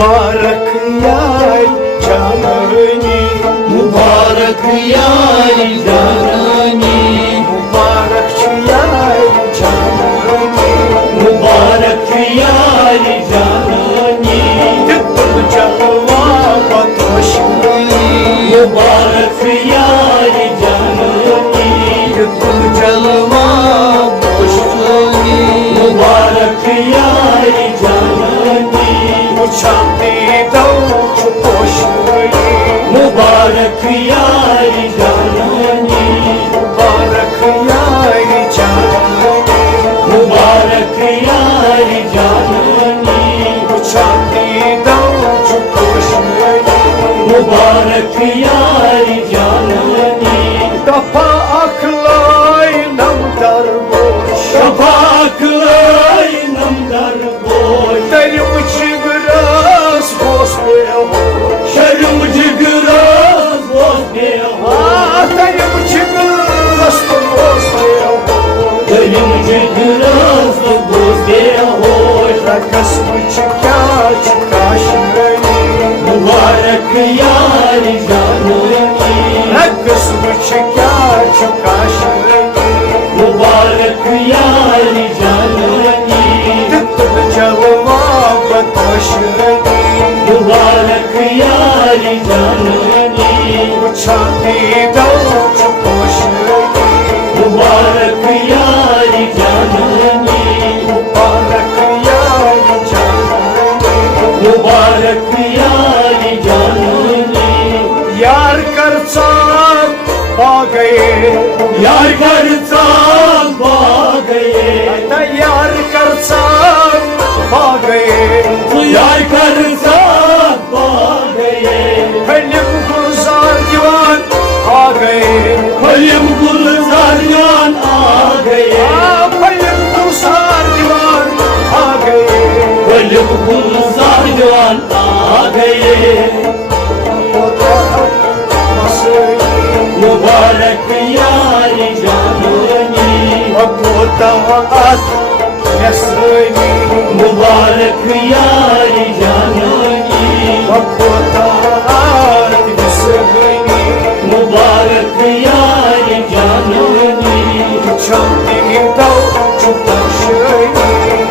मुबारक यार जाननी, मुबारक यार जाननी, मुबारक यार जाननी, मुबारक यार जाननी, तुम जलवा बदोशनी, मुबारक यार जाननी, तुम जलवा बदोशनी, मुबारक यार जाननी, मुझाती दो चुपोशनी, मुबारक यार जाननी, मुबारक यार जाननी, मुबारक यार जाननी, मुझाती दो चुपोशनी, मुबारक यार जाननी, दफा अखलाई नम दरबोश, शफाक नमदर बोश, तेरी जिगरास बोस बेहोश, शर्म जिगरास बोस बेहोश, तेरी जिगरास बोस बेहोश, शर्म जिगरास बोस बेहोश, कसम क्या चुकाशनी, मुबारक यार जाननी, कसम क्या चुकाशनी, मुबारक यार जाननी, तुम जलवा बदोशनी, मुबारक यार जाननी, छाती दो चुपोशनी, मुबारक यार जाननी, मुबारक यार जाननी, मुबारक यार जाननी, यार कर साथ पा गए, यार घर साथ पा गए, यार कर साथ पा गए, यार घर साथ पा गए, हलिम गुलजार दीवान आ गए, हलिम गुलजार जान आ गए, हलिम गुलजार दीवान आ गए, हलिम गुलजार जान आ गए, मुबारक यार जाननी, मुबारक यार जाननी,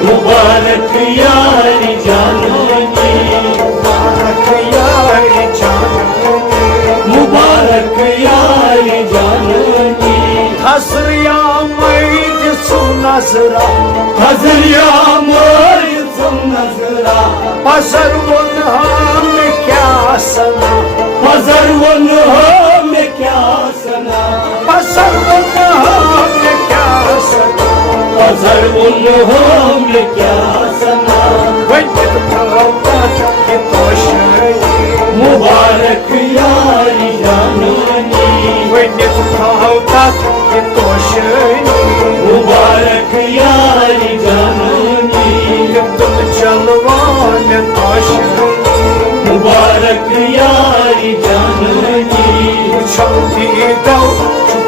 मुबारक यार जाननी, मुबारक यार जाननी, मुबारक यार जाननी, हसरिया मैद नजरा, हजरिया मोर तुम नजरा, पसर उन हम क्या सना, हजर वन में क्या सना, पसर उन हम क्या सना, हजर वन में क्या सना, वंचित के तोशनी, मुबारक यार जाननी, वंचित के तोशनी, मुबारक यार जाननी, तुम जलवान तोशनी, मुबारक यार जाननी, छलती दो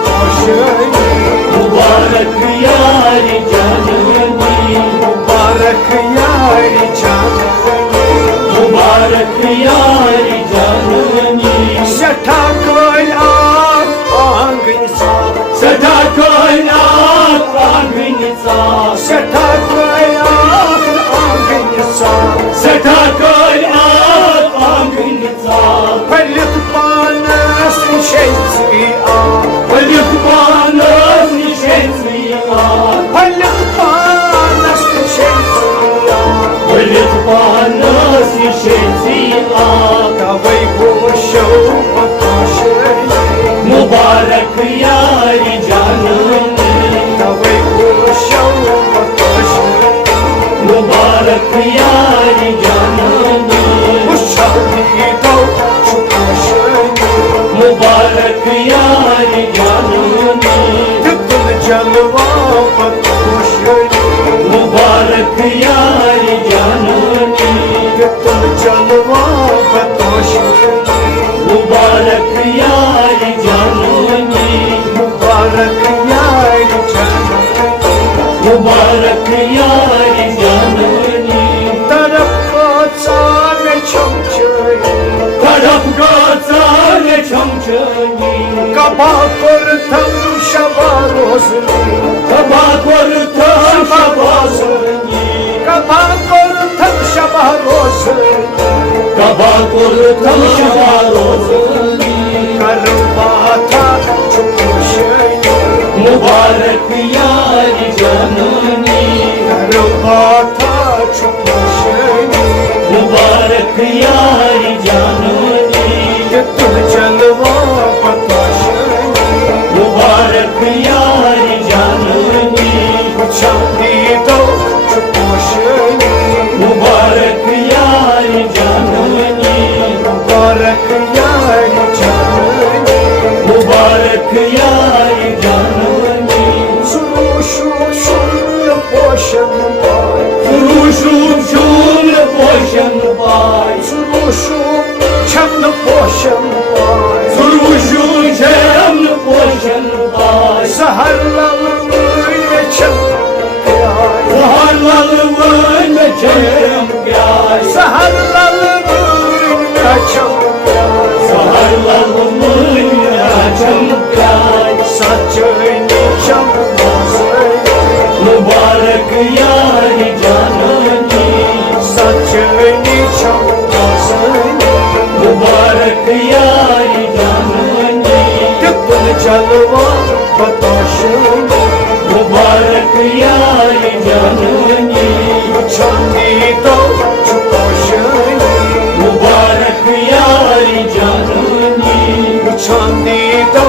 तोशनी, मुबारक यार जाननी, मुबारक यार जाननी, मुबारक यार जाननी, सठा कोई आंगन सा, सदा कायनात आंगन सा, सठा कोई आंगन सा, सदा कायनात आंगन सा, फलित पानस निशेषी आ, फलित पानस निशेषी आ, फलित पानस निशेषी आ, फलित पानस निशेषी आ, तवै गोशो बतोशनी, मुबारक यार जाननी, तवै गोशो बतोशनी, मुबारक यार जाननी, मुशादी दो चुपोशनी, मुबारक यार जाननी, तुम जलवा बतोशनी, मुबारक यार जाननी, तुम जलवा बतोशनी, मुबारक यार जाननी, मुबारक यार जाननी, मुबारक यार जाननी, तरफ को चाल तमशा रोज़नी करवाता चुपोशनी मुबारक यार जाननी करवाता चुपोशनी मुबारक यार जाननी ये तुम जलवा बताशनी मुबारक यार जाननी चांदी दो चुपोशनी मुबारक यार जाननी मुबारक यार जाननी मुबारक यार जाननी सुरूशु शुल पोषण पाय सुरूशु शूल पोषण पाय सुरूशु छंद पोषण पाय सुरूशु छंद पोषण पाय सहर लल में छंद प्याय सहर लल में छंद प्याय सहर लल में छंद प्याय सहर लल में छंद प्याय सचनी छंद मुबारक यार जाननी सचनी छंद मुबारक यार जाननी तुम जलवा बताशनी मुबारक यार जाननी चांदी दो चुपोशनी मुबारक यार जाननी चांदी दो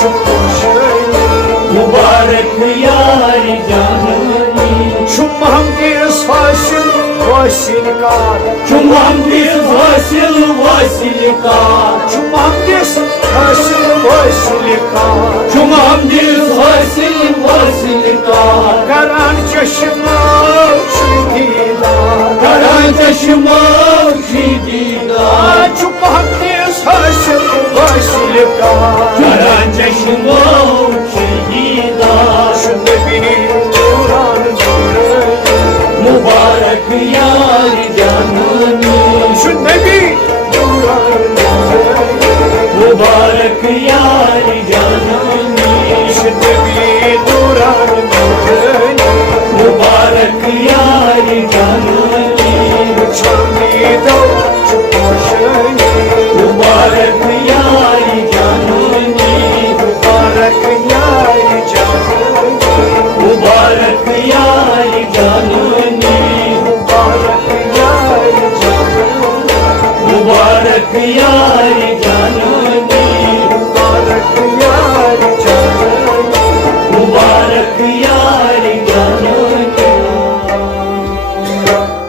चुपोशनी मुबारक यार जाननी Şumam bir saçın vasilikar Cumam bir vasil vasilikar Şumam bir saçın vasilikar Cumam bir vasil vasilikar Karan çeşme çididar Karan taşıma şididar Şumam bir saçın vasilikar Karan taşıma şididar Şu nebinin nuran nuran Mübarek yar canını Şu nebinin